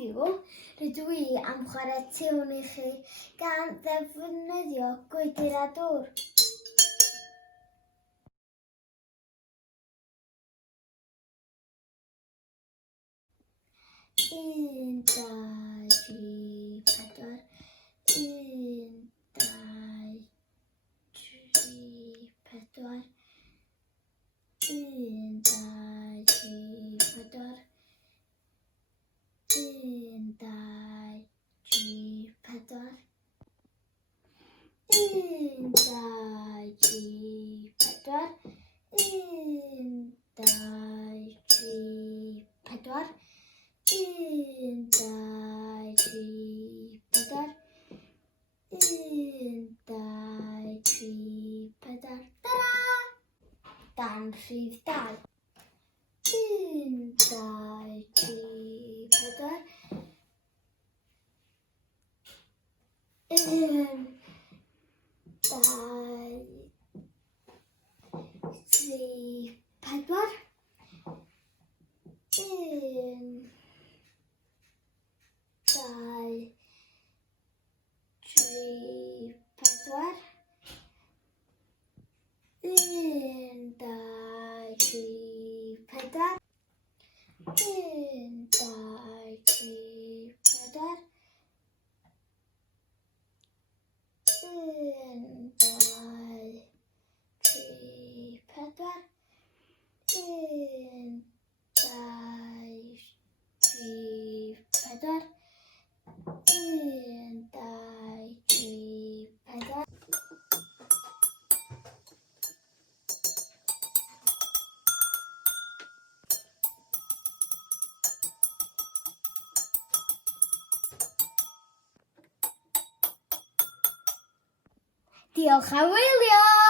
heddiw, rydw i am chwarae tiwn i chi gan ddefnyddio gwydyr a dŵr. Un, dau, tri, pedwar. Un, dau, tri, pedwar. Un, dau, tri, pedwar. Un, dau, tri, pedwar. Un, dau, tri, pedwar. Un, dau, tri, pedwar. Un, dau, tri, pedwar. Un, dau, tri, pedwar. Tara! Dan rhif 2. Un, dau, tri, pedwar. Un, dau, tri, pedwar. Un, dau, tri, pedwar. Un, dau, tri, pedwar. Un, dau, tri, pedwar. Un, dau, tri, pedwar. Un, dau, tri, pedwar. Un, dau, tri, pedwar. Diolch am wylio!